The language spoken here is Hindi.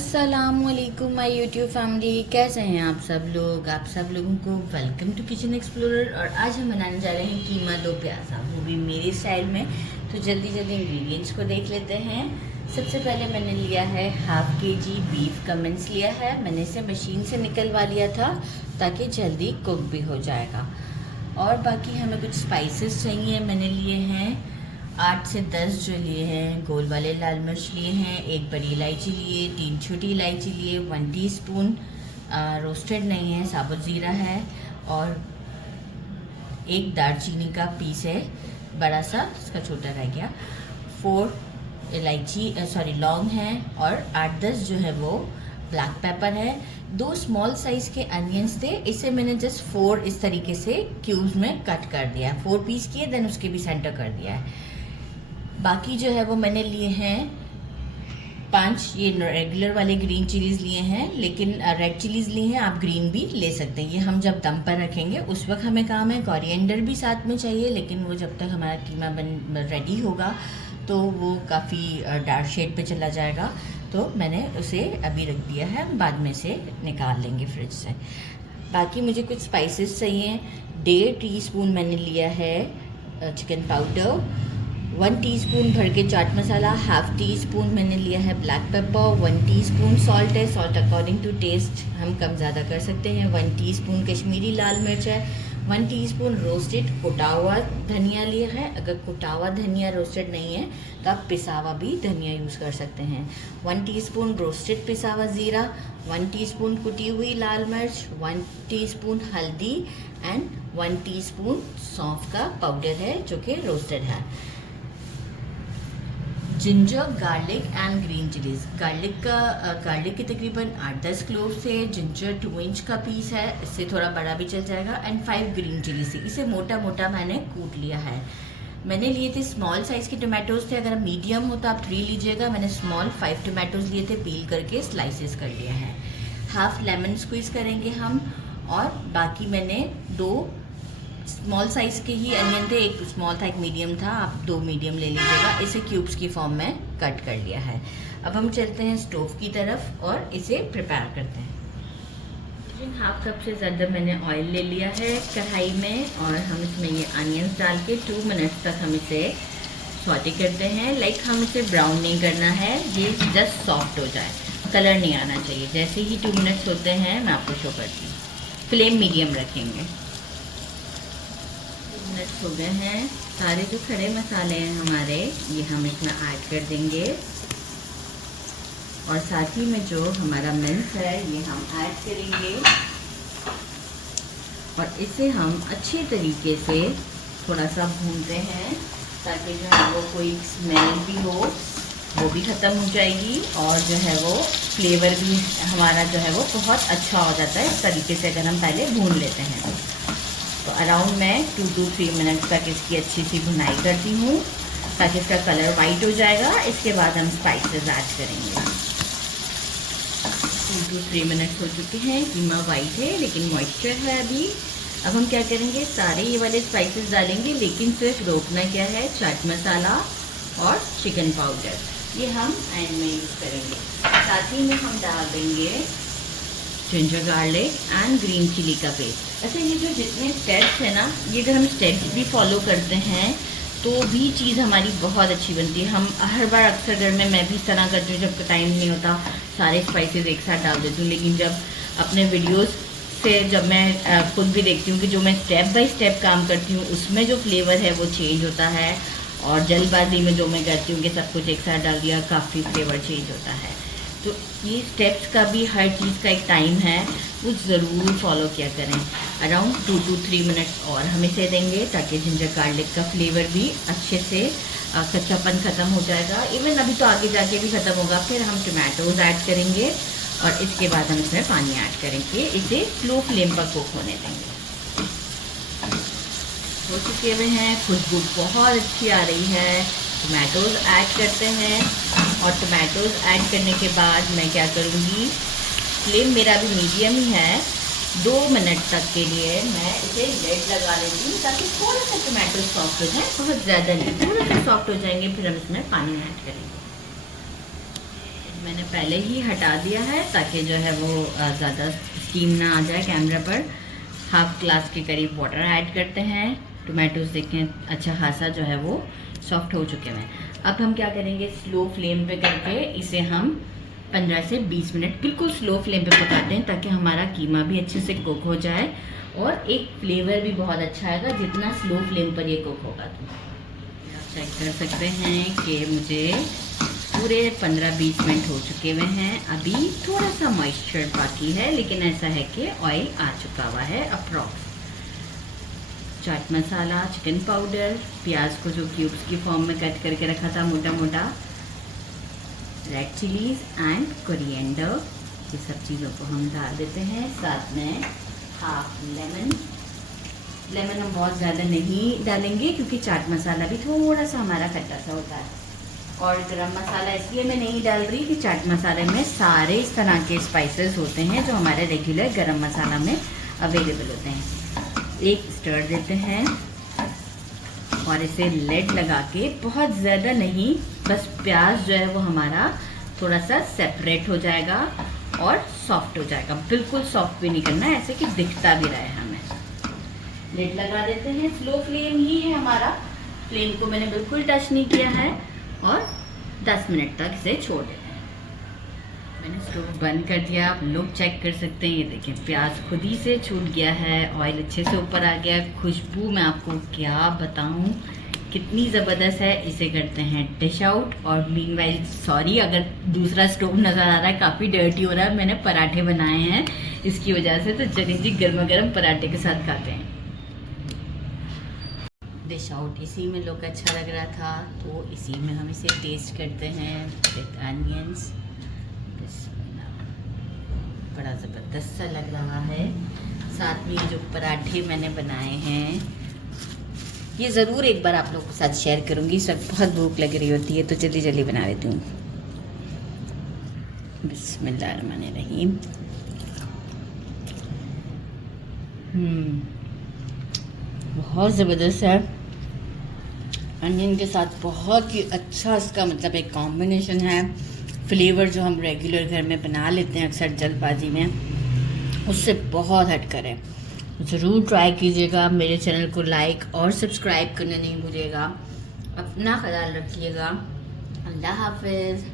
अस्सलामुअलैकुम माय यूट्यूब फैमिली, कैसे हैं आप सब लोग। आप सब लोगों को वेलकम टू किचन एक्सप्लोरर। और आज हम बनाने जा रहे हैं कीमा दो प्याज़ा, वो भी मेरी स्टाइल में। तो जल्दी जल्दी इंग्रेडिएंट्स को देख लेते हैं। सबसे पहले मैंने लिया है हाफ kg बीफ का मिंस लिया है। मैंने इसे मशीन से निकलवा लिया था ताकि जल्दी कुक भी हो जाएगा। और बाकी हमें कुछ स्पाइसेस चाहिए। मैंने लिए हैं 8 से 10 जो लिए हैं गोल वाले लाल मिर्च लिए हैं, एक बड़ी इलायची लिए, 3 छोटी इलायची लिए, 1 टीस्पून रोस्टेड नहीं है साबुत ज़ीरा है, और एक दालचीनी का पीस है बड़ा सा, इसका छोटा रह गया, 4 लौंग है, और 8-10 जो है वो ब्लैक पेपर है। 2 स्मॉल साइज़ के अनियंस थे, इसे मैंने जस्ट 4 इस तरीके से क्यूब्स में कट कर दिया है, 4 पीस किए, देन उसके भी सेंटर कर दिया है। बाकी जो है वो मैंने लिए हैं 5 ये रेगुलर वाले ग्रीन चिलीज़ लिए हैं, लेकिन रेड चिलीज़ लिए हैं, आप ग्रीन भी ले सकते हैं। ये हम जब दम पर रखेंगे उस वक्त हमें काम है। कोरिएंडर भी साथ में चाहिए, लेकिन वो जब तक हमारा कीमा रेडी होगा तो वो काफ़ी डार्क शेड पे चला जाएगा, तो मैंने उसे अभी रख दिया है, बाद में से निकाल लेंगे फ्रिज से। बाकी मुझे कुछ स्पाइसेस चाहिए। 1.5 टीस्पून मैंने लिया है चिकन पाउडर, 1 टीस्पून भर के chaat masala, half tea spoon मैंने लिया है ब्लैक पेपर, 1 टीस्पून सॉल्ट है, सॉल्ट अकॉर्डिंग टू टेस्ट हम कम ज़्यादा कर सकते हैं, 1 टीस्पून कश्मीरी लाल मिर्च है, 1 टीस्पून रोस्टेड कुटा हुआ धनिया लिया है। अगर कुटा हुआ धनिया रोस्टेड नहीं है तो आप पिसा हुआ भी धनिया यूज़ कर सकते हैं। 1 टीस्पून रोस्टेड पिसा हुआ ज़ीरा, 1 टीस्पून कुटी हुई लाल मिर्च, 1 टीस्पून हल्दी एंड 1 टीस्पून सौंफ का पाउडर है जो कि रोस्टेड है। Ginger, garlic and green chillies. Garlic के तकरीबन 8-10 क्लोव थे, जिंजर 2 इंच का पीस है, इससे थोड़ा बड़ा भी चल जाएगा, एंड 5 ग्रीन चिलीज़ थी, इसे मोटा मोटा मैंने कूट लिया है। मैंने लिए थे स्मॉल साइज़ के टोमेटोज़ थे, अगर मीडियम हो तो आप 3 लीजिएगा, मैंने स्मॉल 5 टोमेटोज़ लिए थे, पील करके स्लाइसेस कर लिया है। हाफ लेमन स्क्वीज़ करेंगे हम, और बाकी मैंने 2 स्मॉल साइज़ के ही अनियन थे, एक स्मॉल था एक मीडियम था, आप 2 मीडियम ले लीजिएगा। इसे क्यूब्स की फॉर्म में कट कर लिया है। अब हम चलते हैं स्टोव की तरफ और इसे प्रिपेयर करते हैं। हाफ कप से ज़्यादा मैंने ऑयल ले लिया है कढ़ाई में, और हम इसमें ये अनियंस डाल के 2 मिनट्स तक हम इसे सॉटे करते हैं। लाइक हम इसे ब्राउन नहीं करना है, ये जस्ट सॉफ्ट हो जाए, कलर नहीं आना चाहिए। जैसे ही 2 मिनट्स होते हैं मैं आपको शो करती हूँ। फ्लेम मीडियम रखेंगे। मिनट्स हो गए हैं, सारे जो खड़े मसाले हैं हमारे ये हम इसमें ऐड कर देंगे, और साथ ही में जो हमारा मिंस है ये हम ऐड करेंगे, और इसे हम अच्छे तरीके से थोड़ा सा भूनते हैं ताकि जो है वो कोई स्मेल भी हो वो भी ख़त्म हो जाएगी, और जो है वो फ्लेवर भी हमारा जो है वो बहुत अच्छा हो जाता है इस तरीके से अगर हम पहले भून लेते हैं। तो अराउंड मैं 2 to 3 मिनट्स तक इसकी अच्छी सी भुनाई करती हूँ ताकि इसका कलर वाइट हो जाएगा। इसके बाद हम स्पाइसेस ऐड करेंगे। 2 to 3 मिनट्स हो चुके हैं, कीमा वाइट है लेकिन मॉइस्चर है अभी। अब हम क्या करेंगे, सारे ये वाले स्पाइसेस डालेंगे, लेकिन सिर्फ रोकना क्या है, चाट मसाला और चिकन पाउडर, ये हम एंड में यूज़ करेंगे। साथ ही में हम डाल देंगे ginger garlic and green chilli का पेस्ट। अच्छा, ये जो जितने स्टेप्स हैं ना, ये अगर हम स्टेप्स भी फॉलो करते हैं तो भी चीज़ हमारी बहुत अच्छी बनती है। हम हर बार अक्सर घर में मैं भी इस तरह करती हूँ, जब टाइम नहीं होता सारे स्पाइसेस एक साथ डाल देती हूँ, लेकिन जब अपने वीडियोस से जब मैं खुद भी देखती हूँ कि जो मैं स्टेप बाय स्टेप काम करती हूँ उसमें जो फ्लेवर है वो चेंज होता है, और जल्दबाजी में जो मैं करती हूँ कि सब कुछ एक साथ डाल दिया, काफ़ी फ्लेवर चेंज होता है। तो ये स्टेप्स का भी हर चीज़ का एक टाइम है, वो ज़रूर फॉलो किया करें। अराउंड 2 to 3 मिनट्स और हम इसे देंगे ताकि जिंजर गार्लिक का फ्लेवर भी अच्छे से कच्चापन ख़त्म हो जाएगा। इवन अभी तो आगे जाके भी ख़त्म होगा। फिर हम टमाटोज़ ऐड करेंगे, और इसके बाद हम इसमें पानी ऐड करेंगे, इसे स्लो फ्लेम पर कुक होने देंगे। हो चुके हुए हैं, खुशबू बहुत अच्छी आ रही है। टमाटोज़ ऐड करते हैं, और टमाटोज़ ऐड करने के बाद मैं क्या करूँगी, फ्लेम मेरा भी मीडियम ही है, 2 मिनट तक के लिए मैं इसे लेड लगा लेती हूँ ताकि थोड़ा सा टमाटो सॉफ्ट हो जाए, बहुत ज़्यादा नहीं, थोड़ा सा सॉफ्ट हो जाएंगे। फिर हम इसमें पानी ऐड करेंगे। मैंने पहले ही हटा दिया है ताकि जो है वो ज़्यादा स्टीम ना आ जाए कैमरा पर। हाफ ग्लास के करीब वाटर ऐड करते हैं। टोमेटोज़ देखें अच्छा खासा जो है वो सॉफ्ट हो चुके हैं। अब हम क्या करेंगे, स्लो फ्लेम पे करके इसे हम 15 से 20 मिनट बिल्कुल स्लो फ्लेम पे पकाते हैं ताकि हमारा कीमा भी अच्छे से कुक हो जाए और एक फ्लेवर भी बहुत अच्छा आएगा जितना स्लो फ्लेम पर ये कुक होगा। तो आप चेक कर सकते हैं कि मुझे पूरे 15-20 मिनट हो चुके हुए हैं। अभी थोड़ा सा मॉइस्चर बाकी है, लेकिन ऐसा है कि ऑयल आ चुका हुआ है approx. Chaat masala, chicken powder, प्याज को जो क्यूब्स की फॉर्म में कट करके रखा था मोटा मोटा, रेड चिलीज एंड कोरिएंडर, ये सब चीज़ों को हम डाल देते हैं। साथ में हाफ लेमन। लेमन हम बहुत ज़्यादा नहीं डालेंगे क्योंकि चाट मसाला भी थोड़ा सा हमारा खट्टा सा होता है। और गरम मसाला इसलिए मैं नहीं डाल रही कि चाट मसाले में सारे इस तरह के स्पाइसेस होते हैं जो हमारे रेगुलर गरम मसाला में अवेलेबल होते हैं। एक स्टर देते हैं और इसे लेड लगा के, बहुत ज़्यादा नहीं, बस प्याज जो है वो हमारा थोड़ा सा सेपरेट हो जाएगा और सॉफ्ट हो जाएगा। बिल्कुल सॉफ्ट भी नहीं करना है, ऐसे कि दिखता भी रहे हमें। लेड लगा देते हैं। स्लो फ्लेम ही है हमारा, फ्लेम को मैंने बिल्कुल टच नहीं किया है और 10 मिनट तक इसे छोड़ देते हैं। मैंने स्टोव बंद कर दिया। आप लोग चेक कर सकते हैं, ये देखें प्याज खुद ही से छूट गया है, ऑयल अच्छे से ऊपर आ गया। खुशबू मैं आपको क्या बताऊं कितनी ज़बरदस्त है। इसे करते हैं डिश आउट। और मीनवाइल सॉरी अगर दूसरा स्टोव नज़र आ रहा है, काफ़ी डर्टी हो रहा है, मैंने पराठे बनाए हैं इसकी वजह से। तो चलिए जी गर्मा गर्म पराठे के साथ खाते हैं। डिश आउट इसी में लोग अच्छा लग रहा था तो इसी में हम इसे टेस्ट करते हैं विद अनियंस। बड़ा ज़बरदस्त सा लग रहा है। साथ में जो पराठे मैंने बनाए हैं ये ज़रूर एक बार आप लोगों के साथ शेयर करूँगी। सब बहुत भूख लग रही होती है तो जल्दी जल्दी बना लेती हूँ। बिस्मिल्लाहिर्रहमानिर्रहीम। बहुत ज़बरदस्त है। अनियन के साथ बहुत ही अच्छा इसका मतलब एक कॉम्बिनेशन है। फ्लेवर जो हम रेगुलर घर में बना लेते हैं अक्सर जल्दबाजी में, उससे बहुत हटकर है। ज़रूर ट्राई कीजिएगा। मेरे चैनल को लाइक और सब्सक्राइब करना नहीं भूलिएगा। अपना ख्याल रखिएगा। अल्लाह हाफिज़।